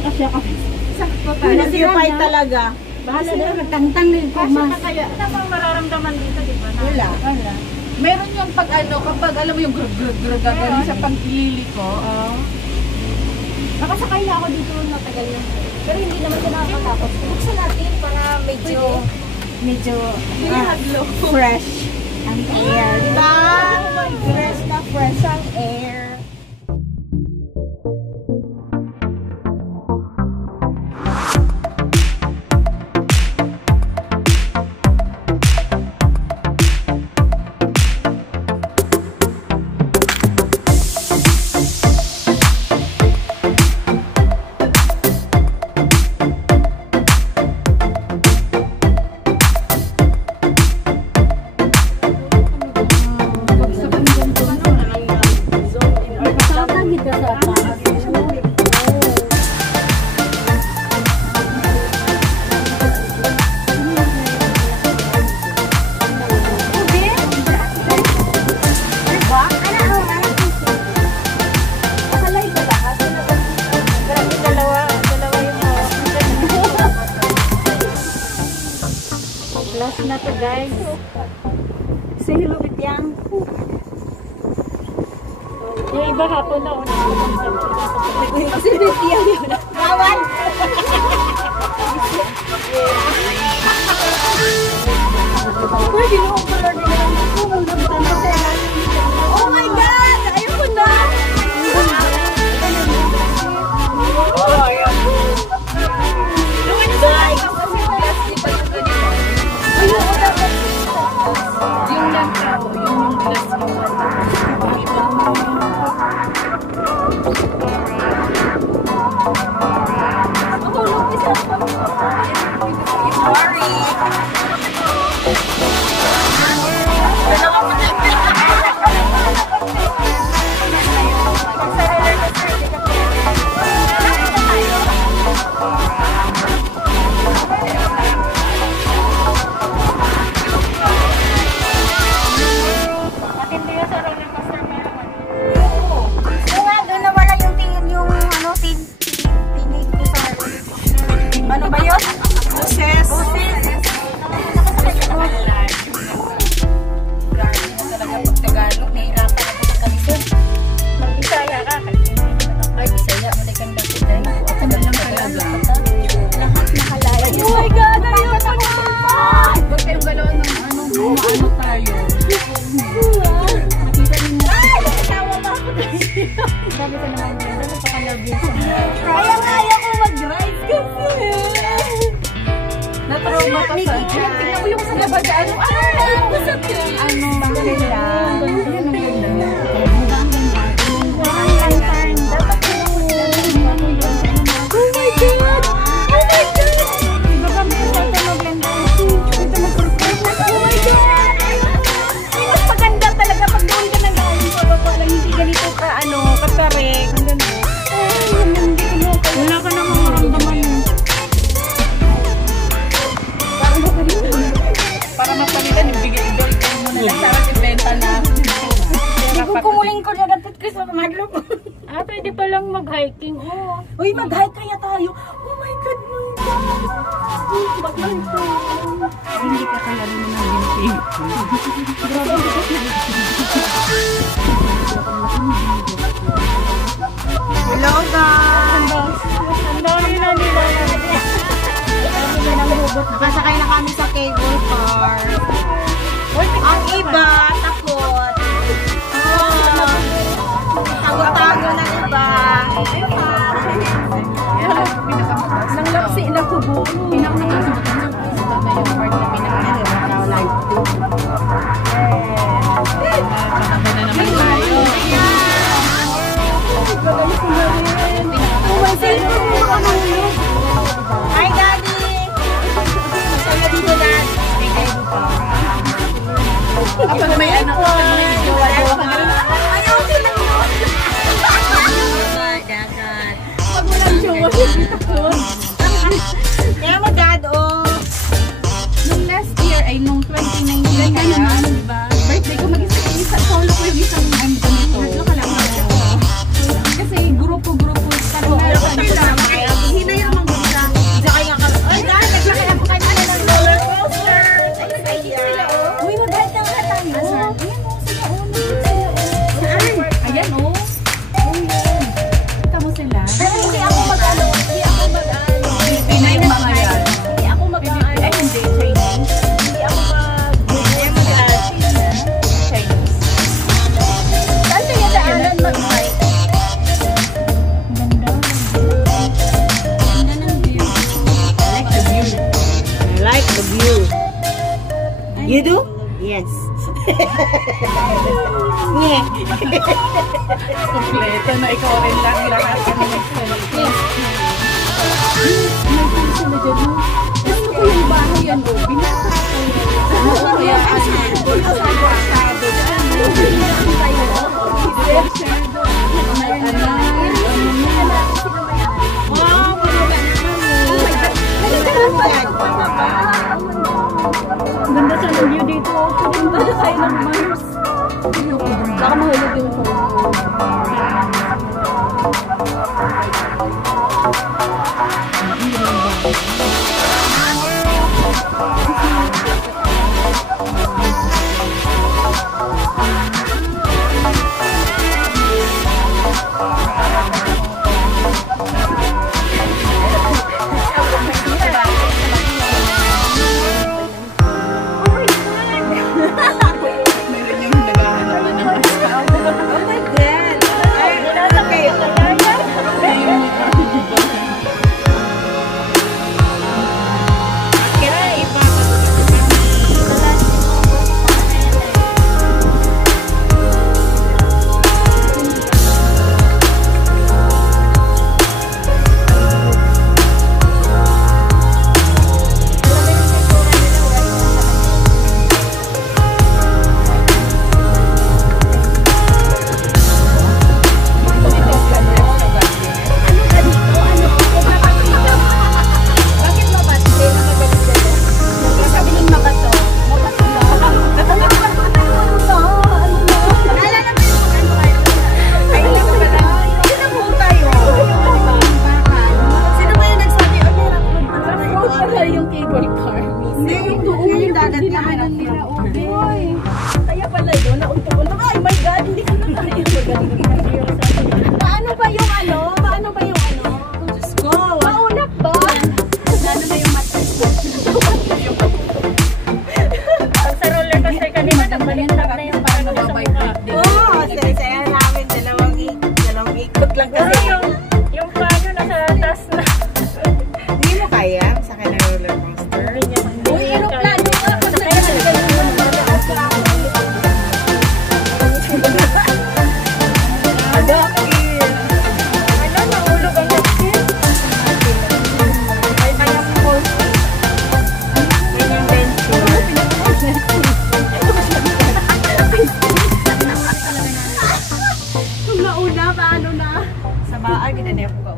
lang kasi ako. Sakto tayo. Pinag-upay talaga. Bahala na magtangtang din ko mas. Kaya, ano bang mararamdaman dito, di ba? Wala. Wala. Meron yung pag ano, kapag alam mo yung grug-grug gano'n sa pag-ilili ko. Nakasakay na ako dito matagal na. Pero hindi naman siya nakakatapos. Buksan natin para medyo Fresh ang air. Diba? Fresh na fresh ang air. Last na to, guys. Say hello, Bityang. Yung iba hapon na una. Si Bityang yun. Bawal! Uy, ginoong color din lang ako. Oh my God! Ayoko na! Kaya ko mag-drive kasi. Na-trauma ka sa dyan. Tignan mo yung sa labas. Ano? Maganda. Yan ang ganda. Pwede pa lang mag-hiking. Oh. Uy, mag-hike kaya tayo. Oh my God, my God. Hindi ka kaya rin na ginting. Hello, guys. Ang dami na nila. Nakasakay na kami sa cable car. Ang iba, takot. Tago-tago ng iba. Nang lapsi na kubo. Pinaka-nakasubutan ng yung part na pinaka-nakasubutan na live 2. Makakaba na naman tayo. Hi, Daddy! Masaya dito, Dad. Kapag may anak ko, may jowa-jowa ka na. Ayaw ko lang yun. Dagat. Pag walang jowa, hindi takot. Kaya mo, Dad, oh. Nung last year, ay nung 2019 kaya, diba? Birthday ko mag-isa. Solo ko yung isang ganito. Tatlo ka lang. Kasi grupo-grupo Hinay naman ko siya. Sakay nga ka. Ay, dahil naglaki ako kayo ng roller coaster. Uy, mag-hide na nga tayo. Ayan, oh. Tamo sila. Pero hindi ako mag-ano. Hindi ako mag-ano. Pinay na mga yan. Hindi ako mag-ano. Ay, hindi. Chinese. Hindi ako Chinese. Saan kaya daanan mag-hide? Ganda. Ganda ng view. I like the view. I like the view. You do? Yes. Yeah. Kompleto na ikaw rin lang lahat ng experience. May puso na dyan, no? Gusto ko yung bahay yan, oh. Binata ko. Kaya, bulsa sa pasado. Ganda sa ng view dito. Ganda tayo ng Mars. Baka mahulog yung phone. Meron yung naghahanap na ng asal. Oh my God. Yung cable car. Hindi, yung doon yung dagat niya. Nila, okay. Kaya pala yun, naunto-unto. Ay my God, hindi ko na tayo magaling. Paano ba yung ano? Paano ba yung ano? Just go. Maulap ba? Lalo na yung matas ko. Sa roller coaster kanina, nagbalintag na yung parang Nababay-back din. Oo, saya namin. Dalawang ikot lang kasi. yung paano nasa taas na. Hindi mo kaya sakay ng roller coaster? Uy, aeroplano nga. Kasi ganun ano, nahulog ang gasket? Ay, kaya po. Kanyang venture. Kung nauna, paano na? Sa baay, ginanay ako ka